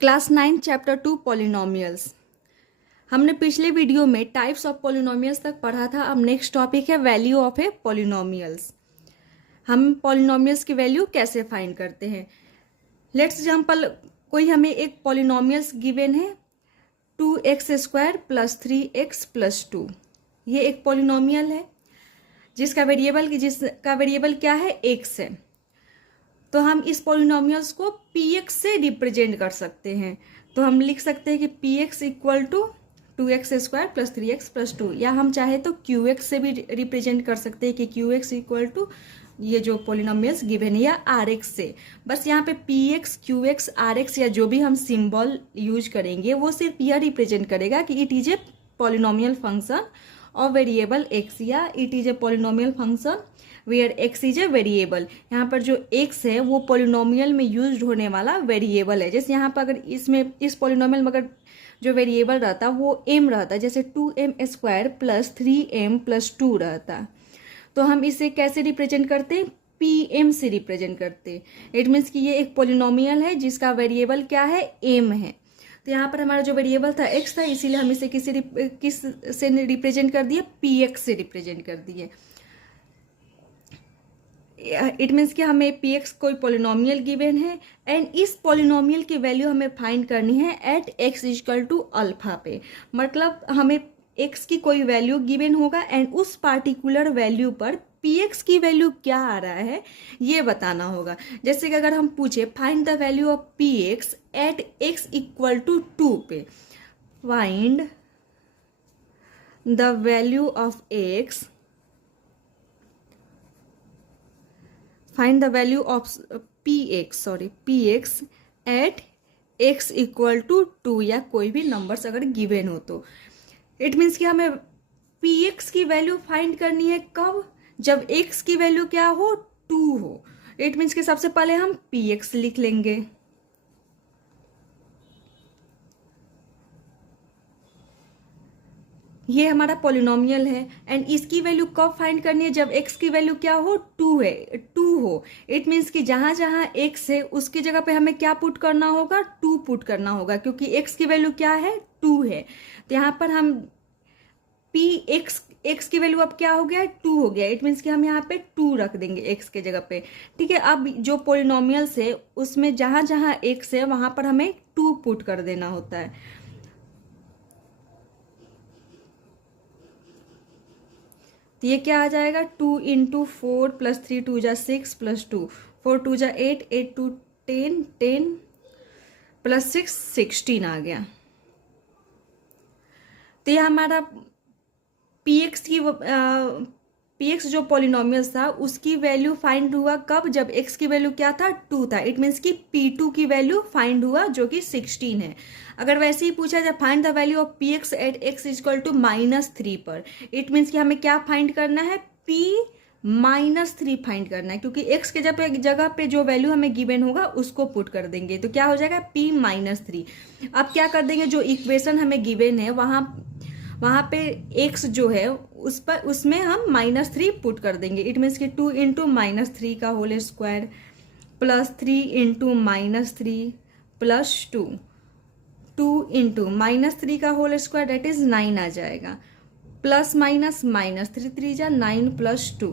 Class 9 chapter 2 polynomials. हमने पिछले video में टाइप्स ऑफ पॉलिनोमियल्स तक पढ़ा था। अब नेक्स्ट टॉपिक है वैल्यू ऑफ ए पॉलिनोमियल्स। हम पॉलिनोमियल्स की वैल्यू कैसे फाइंड करते हैं। लेट्स एग्जाम्पल, कोई हमें एक पॉलिनोमियल्स गिवन है 2x² + 3x + 2। ये एक पॉलिनोमियल है जिसका वेरिएबल क्या है, x है। तो हम इस पॉलिनोमियल्स को px से रिप्रेजेंट कर सकते हैं। तो हम लिख सकते हैं कि px = 2x² + 3x + 2, या हम चाहे तो qx से भी रिप्रेजेंट कर सकते हैं कि qx = ये जो पॉलिनोमियल्स गिवन है, या rx से। बस यहाँ पे px, qx, rx या जो भी हम सिंबल यूज करेंगे वो सिर्फ यह रिप्रेजेंट करेगा कि it is a polynomial function और वेरिएबल x, या it is a polynomial function where x is a variable. यहाँ पर जो x है वो पॉलिनोमियल में यूज होने वाला वेरिएबल है। जैसे यहाँ पर अगर इस पॉलिनोमियल में अगर जो वेरिएबल रहता वो m रहता, जैसे 2m² + 3m + 2 रहता, तो हम इसे कैसे रिप्रेजेंट करते हैं, pm से रिप्रेजेंट करते हैं। इट मीन्स कि ये एक पॉलिनोमियल है जिसका वेरिएबल क्या है, m है। तो यहाँ पर हमारा जो वेरिएबल था x था, इसीलिए हम इसे किस से रिप्रेजेंट कर दिए, px से रिप्रेजेंट कर दिए। इट मीन्स कि हमें px कोई पॉलिनोमियल गिवन है एंड इस पॉलिनोमियल की वैल्यू हमें फाइंड करनी है एट x = अल्फा पे। मतलब हमें x की कोई वैल्यू गिवन होगा एंड उस पार्टिकुलर वैल्यू पर px की वैल्यू क्या आ रहा है ये बताना होगा। जैसे कि अगर हम पूछे find the value of px at x = 2 पे, find the value of x, find the value of px at x = 2, या कोई भी नंबर्स अगर गिवन हो तो इट मीन्स कि हमें px की वैल्यू फाइंड करनी है कब, जब x की वैल्यू क्या हो, 2 हो। इट मीन्स कि सबसे पहले हम px लिख लेंगे। ये हमारा पॉलिनोमियल है एंड इसकी वैल्यू कब फाइंड करनी है, जब x की वैल्यू क्या हो, 2 हो। इट मीन्स कि जहां जहां x है उसकी जगह पे हमें क्या पुट करना होगा, 2 पुट करना होगा, क्योंकि x की वैल्यू क्या है, 2 है। तो यहाँ पर हम x की वैल्यू अब क्या हो गया, 2 हो गया। इट मीन्स कि हम यहाँ पे 2 रख देंगे x के जगह पे। ठीक है, अब जो पॉलिनोमियल्स है उसमें जहां जहां x है वहां पर हमें 2 पुट कर देना होता है। तो ये क्या आ जाएगा, 2 × 4 + 3 × 2 = 6 + 2, 4 × 2 = 8, 8 × 2 = 10, 10 + 6 16 आ गया। तो ये हमारा px जो पॉलिनोमियल था उसकी वैल्यू फाइंड हुआ कब, जब x की वैल्यू क्या था, 2 था। इट मीन्स कि p2 की वैल्यू फाइंड हुआ जो कि 16 है। अगर वैसे ही पूछा जाए find the value of px at x = -3 पर, इट मीन्स कि हमें क्या फाइंड करना है, p -3 फाइंड करना है, क्योंकि x के जगह पे जो वैल्यू हमें गिवन होगा उसको पुट कर देंगे। तो क्या हो जाएगा, p -3। अब क्या कर देंगे, जो इक्वेशन हमें गिवन है वहां पे x जो है उसमें हम -3 पुट कर देंगे। इट मीन्स कि 2 × -3 का होल स्क्वायर + 3 × -3 + 2, 2 × -3 का होल स्क्वायर दैट इज 9 आ जाएगा, प्लस माइनस -3 3 जा 9 + 2,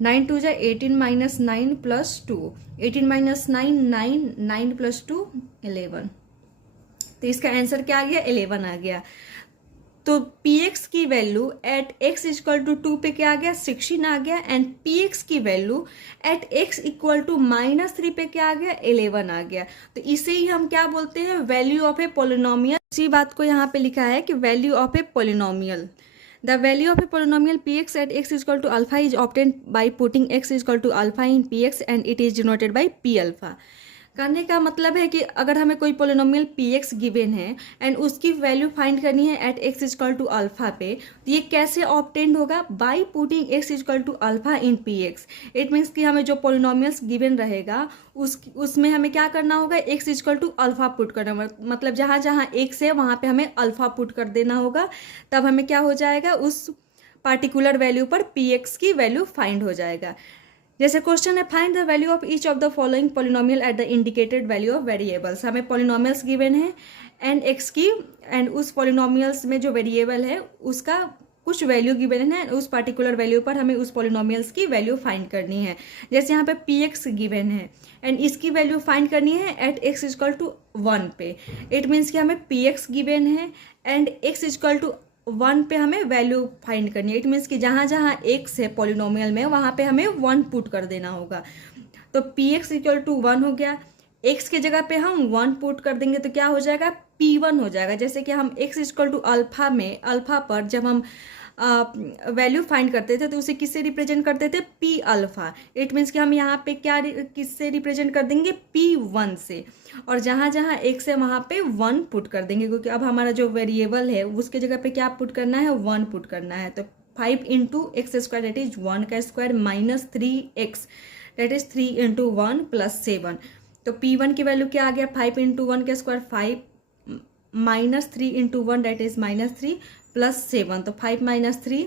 9 2 जा 18 - 9 + 2, 18 - 9 9, 9 + 2 11। तो इसका आंसर क्या आ गया, 11 आ गया। तो px की वैल्यू एट x = 2 पे क्या आ गया, 16 आ गया, एंड px की वैल्यू एट x = -3 पे क्या आ गया, 11 आ गया। तो इसे ही हम क्या बोलते हैं, वैल्यू ऑफ ए पॉलिनोमियल। इसी बात को यहाँ पे लिखा है कि value of a polynomial, the value of a polynomial px at x = alpha is obtained by putting x = alpha in px and it is denoted by p alpha. करने का मतलब है कि अगर हमें कोई पोलिनोमियल px गिवन है and उसकी वैल्यू फाइंड करनी है एट x = अल्फा पे, तो ये कैसे ऑब्टेंड होगा, by putting x = alpha in px। It means कि हमें जो पोलिनोमियल्स गिवन रहेगा उसमें हमें क्या करना होगा, x = अल्फा पुट करना होगा। मतलब जहाँ जहाँ x है वहाँ पे हमें अल्फा पुट कर देना होगा, तब हमें क्या हो जाएगा, उस पार्टिकुलर वैल्यू पर px की वैल्यू फाइंड हो जाएगा। जैसे क्वेश्चन है find the value of each of the following polynomial at the indicated value of variables. हमें पॉलिनोमियल्स गिवन है एंड एक्स की, एंड उस पॉलिनोमियल्स में जो वेरिएबल है उसका कुछ वैल्यू गिवन है, उस पर्टिकुलर वैल्यू पर हमें उस पॉलिनोमियल्स की वैल्यू फाइंड करनी है। जैसे यहाँ पे पी एक्स गिवन है एंड इसकी वैल्यू फाइंड करनी है एट एक्स इजकल टू 1 पे। इट मीन्स कि हमें पी एक्स गिवन है एंड एक्स इजकल टू 1 पे हमें वैल्यू फाइंड करनी है। इट मीन्स कि जहाँ जहाँ एक्स है पॉलिनोमियल में वहाँ पे हमें 1 पुट कर देना होगा। तो पी एक्स इक्वल टू 1 हो गया, एक्स के जगह पे हम 1 पुट कर देंगे तो क्या हो जाएगा, P1 हो जाएगा। जैसे कि हम x इक्वल टू अल्फा में, अल्फा पर जब हम वैल्यू फाइंड करते थे तो उसे किससे रिप्रेजेंट करते थे, P अल्फा। इट मीन्स कि हम यहाँ पे क्या किससे रिप्रेजेंट कर देंगे, P1 से। और जहाँ जहाँ x है वहाँ पे 1 पुट कर देंगे, क्योंकि अब हमारा जो वेरिएबल है उसके जगह पे क्या पुट करना है, 1 पुट करना है। तो 5 into x square that is 1 का square minus 3x that is 3 into 1 plus 7। तो P1 की वैल्यू क्या आ गया, 5 इंटू 1 का square 5 minus 3 into 1 that is minus 3 plus 7। तो 5 minus 3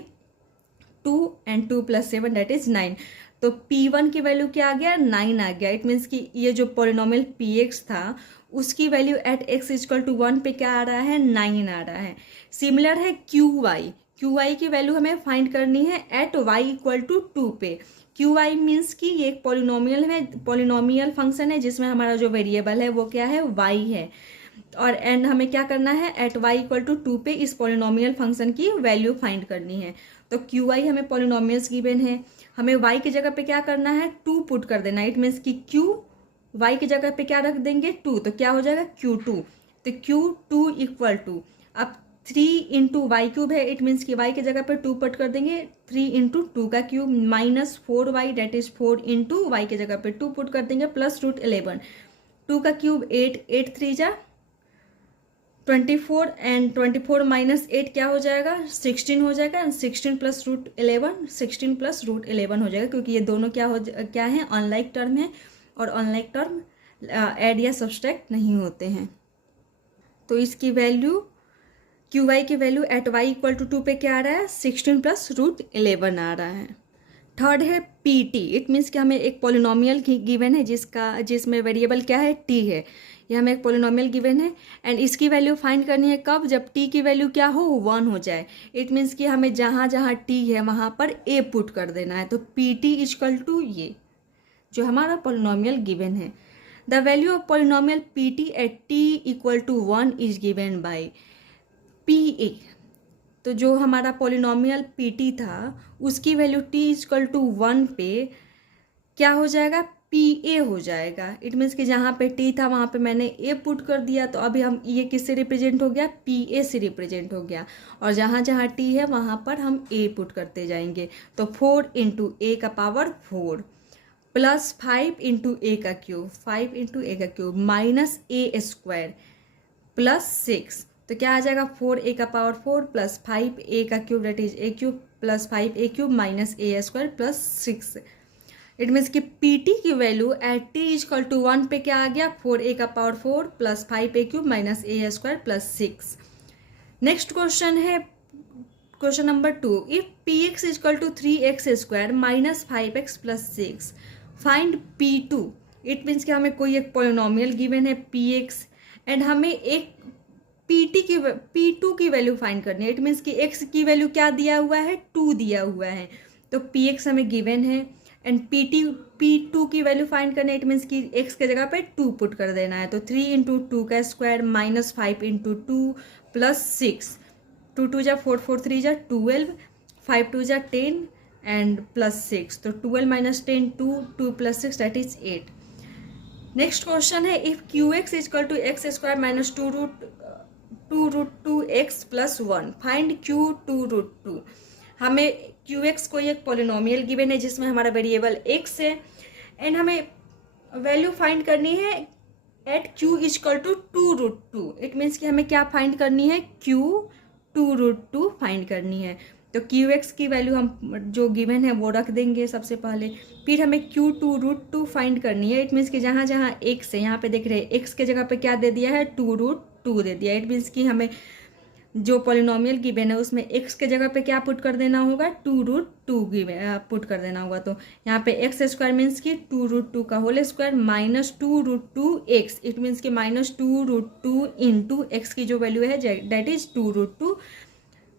2 and 2 plus 7 that is 9। तो P1 की वैल्यू क्या आ गया, 9 आ गया। इट मीन्स कि ये जो पॉलिनोमियल Px था उसकी value at x equal to 1 पे क्या आ रहा है, 9 आ रहा है। सिमिलर है Qy की वैल्यू हमें फाइंड करनी है एट y इक्वल टू 2 पे। Qy मीन्स कि ये एक पॉलिनोमियल फंक्शन है जिसमें हमारा जो वेरिएबल है वो क्या है, y है। और एंड हमें क्या करना है, एट y इक्वल टू 2 पे इस पॉलिनोमियल फंक्शन की वैल्यू फाइंड करनी है। तो Qy हमें पॉलिनोमियल्स गिवन है, हमें y की जगह पे क्या करना है, 2 पुट कर देना है। इट मीन्स कि Q y की जगह पे क्या रख देंगे, 2, तो क्या हो जाएगा Q2। तो Q2 इक्वल टू, अब 3 इंटू वाई क्यूब है। इट मीन्स कि y की जगह पे 2 पुट कर देंगे, 3 इंटू 2 का cube minus 4y that is 4 into y की जगह पे 2 पुट कर देंगे प्लस रूट 11। 2 का क्यूब 8, 8 3 जा 24 एंड 24 माइनस 8 क्या हो जाएगा, 16 हो जाएगा। And 16 plus root 11, 16 plus root 11 हो जाएगा, क्योंकि ये दोनों क्या है, अनलाइक टर्म है और अनलाइक टर्म ऐड या सब्सट्रैक्ट नहीं होते हैं। तो इसकी वैल्यू Qy की value at y equal to 2 पे क्या आ रहा है, 16 प्लस रूट 11 आ रहा है। थर्ड है Pt। इट मीन्स कि हमें एक पॉलिनोमियल गिवन है जिसमें वेरिएबल क्या है, t है। ये हमें एक पॉलिनोमियल गिवन है एंड इसकी वैल्यू फाइंड करनी है कब, जब t की वैल्यू क्या हो, 1 हो जाए। इट मीन्स कि हमें जहाँ जहाँ t है वहाँ पर a पुट कर देना है। तो Pt इक्वल टू ये जो हमारा पॉलिनोमियल गिवन है। The value of polynomial Pt at t equal to 1 is given by Pa। तो जो हमारा पॉलिनोमियल Pt था उसकी वैल्यू t इक्वल टू 1 पे क्या हो जाएगा, Pa हो जाएगा। इट मीन्स कि जहाँ पे t था वहाँ पे मैंने a पुट कर दिया, तो अभी हम ये किससे रिप्रेजेंट हो गया, Pa से रिप्रेजेंट हो गया। और जहाँ जहाँ t है वहाँ पर हम a पुट करते जाएंगे। तो 4 इंटू a का पावर 4 प्लस 5 इंटू a का क्यूब, 5 इंटू a का cube minus a square plus 6। तो क्या आ जाएगा, 4a का पावर 4 प्लस 5a का cube that is a cube plus 5a cube minus a square plus 6। It means कि Pt की value at t equal to 1 पे क्या आ गया, 4a का power 4 plus 5a cube minus a square plus 6। Next question है question number 2। If px equal to 3x square minus 5x plus 6 find P2। It means कि हमें कोई एक पॉलिनोमियल गिवन है px एंड हमें एक P2 की वैल्यू फाइंड करनी है। इट मीन्स कि x की वैल्यू क्या दिया हुआ है, 2 दिया हुआ है। तो px हमें गिवन है एंड P2 की वैल्यू फाइंड करनी है। इट मीन्स कि x के जगह पे 2 पुट कर देना है। तो 3 इंटू 2 का स्क्वायर माइनस 5 इंटू 2 प्लस 6। 2 2 जा 4, 4 3 जा 12, 5 2 जा 10 एंड प्लस 6। तो 12 minus 10 2 plus 6 that is 8। Next question है if qx equal to x square minus 2 root 2x plus 1 find Q2 root 2। हमें qx को एक पॉलिनोमियल गिवन है जिसमें हमारा वेरिएबल x है एंड हमें वैल्यू फाइंड करनी है at q equal to 2 root 2। It means कि हमें क्या फाइंड करनी है, Q2 रूट 2 फाइंड करनी है। तो qx की वैल्यू हम जो गिवन है वो रख देंगे सबसे पहले, फिर हमें Q2 रूट 2 फाइंड करनी है। इट मीन्स कि जहाँ जहाँ x है यहाँ पे देख रहे हैं x के जगह पे क्या दे दिया है, 2 रूट 2 दे दिया। इट मीन्स कि हमें जो पॉलिनोमियल गिवन है उसमें x के जगह पे क्या पुट कर देना होगा, 2√2 पुट कर देना होगा। तो यहाँ पे एक्स स्क्वायर मीन्स की 2√2 का whole square minus 2√2x, it means की -2√2 इंटू एक्स की जो वैल्यू है डेट इज 2√2,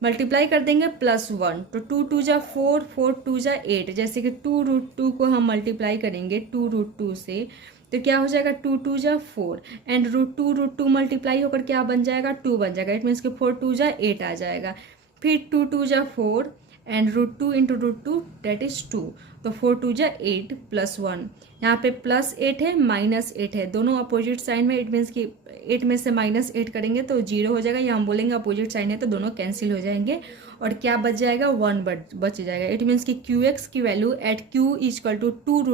मल्टीप्लाई कर देंगे +1, तो 2×2 = 4, 4×2 = 8। जैसे कि 2√2 को हम मल्टीप्लाई करेंगे 2√2 से तो क्या हो जाएगा, 2×2 = 4 एंड √2 मल्टीप्लाई होकर क्या बन जाएगा, 2 बन जाएगा। इट मीन्स कि 4×2 = 8 आ जाएगा। फिर 2×2 = 4 एंड √2 × √2 डेट इज 2, तो 4×2 = 8 +1, यहाँ पे +8 है -8 है, दोनों अपोजिट साइन में। इट मीन्स कि 8 में से -8 करेंगे तो 0 हो जाएगा, या हम बोलेंगे अपोजिट साइन है तो दोनों कैंसिल हो जाएंगे और क्या बच जाएगा, 1 बच जाएगा। इट मीन्स कि QX की वैल्यू एट Q = 2